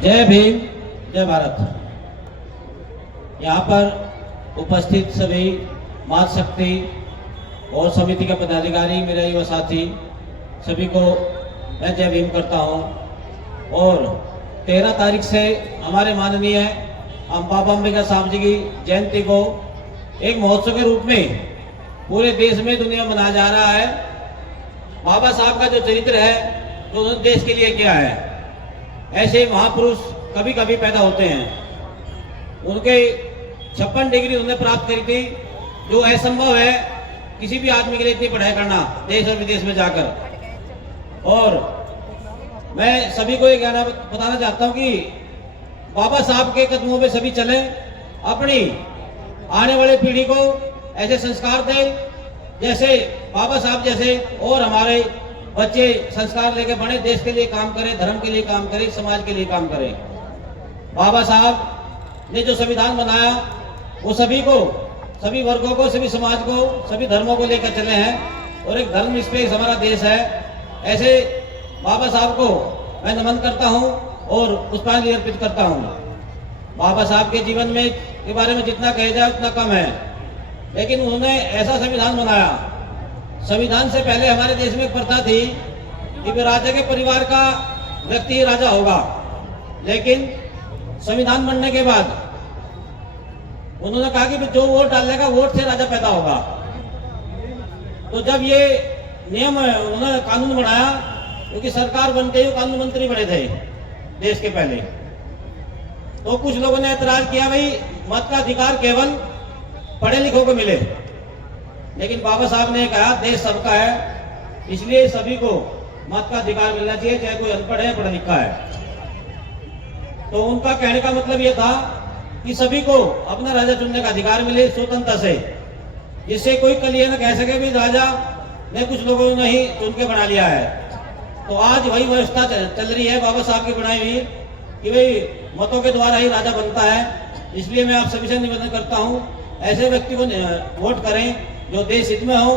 जय भीम, जय भारत। यहाँ पर उपस्थित सभी मातृशक्ति और समिति के पदाधिकारी, मेरे युवा साथी, सभी को मैं जय भीम करता हूँ। और 13 तारीख से हमारे माननीय बाबा अम्बेडकर साहब जी की जयंती को एक महोत्सव के रूप में पूरे देश में दुनिया में मनाया जा रहा है। बाबा साहब का जो चरित्र है, जो उन्होंने देश के लिए किया है, ऐसे महापुरुष कभी कभी पैदा होते हैं। उनके 56 डिग्री उन्होंने प्राप्त करी थी, जो असंभव है किसी भी आदमी के लिए इतनी पढ़ाई करना देश और विदेश में जाकर। और मैं सभी को ये कहना बताना चाहता हूँ कि बाबा साहब के कदमों में सभी चलें, अपनी आने वाली पीढ़ी को ऐसे संस्कार दें जैसे बाबा साहब जैसे और हमारे बच्चे संस्कार लेके बढ़े, देश के लिए काम करें, धर्म के लिए काम करें, समाज के लिए काम करें। बाबा साहब ने जो संविधान बनाया वो सभी को, सभी वर्गों को, सभी समाज को, सभी धर्मों को लेकर चले हैं और एक धर्म निरपेक्ष हमारा देश है। ऐसे बाबा साहब को मैं नमन करता हूं और पुष्पांजलि अर्पित करता हूं। बाबा साहब के जीवन में के बारे में जितना कहा जाए उतना कम है, लेकिन उन्होंने ऐसा संविधान बनाया। संविधान से पहले हमारे देश में एक प्रथा थी कि राजा के परिवार का व्यक्ति ही राजा होगा, लेकिन संविधान बनने के बाद उन्होंने कहा कि जो वोट डालेगा वोट से राजा पैदा होगा। तो जब ये नियम उन्होंने कानून बनाया, क्योंकि सरकार बनते ही कानून मंत्री बने थे देश के पहले, तो कुछ लोगों ने ऐतराज किया, भाई मत का अधिकार केवल पढ़े लिखों को मिले। लेकिन बाबा साहब ने कहा देश सबका है, इसलिए सभी को मत का अधिकार मिलना चाहिए, चाहे कोई अनपढ़ है पढ़ा लिखा है। तो उनका कहने का मतलब यह था कि सभी को अपना राजा चुनने का अधिकार मिले स्वतंत्रता से, जिससे कोई कल ये न कह सके भी राजा ने कुछ लोगों ने ही चुन के बना लिया है। तो आज वही व्यवस्था चल रही है बाबा साहब की बनाई हुई कि भाई मतों के द्वारा ही राजा बनता है। इसलिए मैं आप सभी से निवेदन करता हूँ, ऐसे व्यक्ति को वोट करें जो देश हित में हो।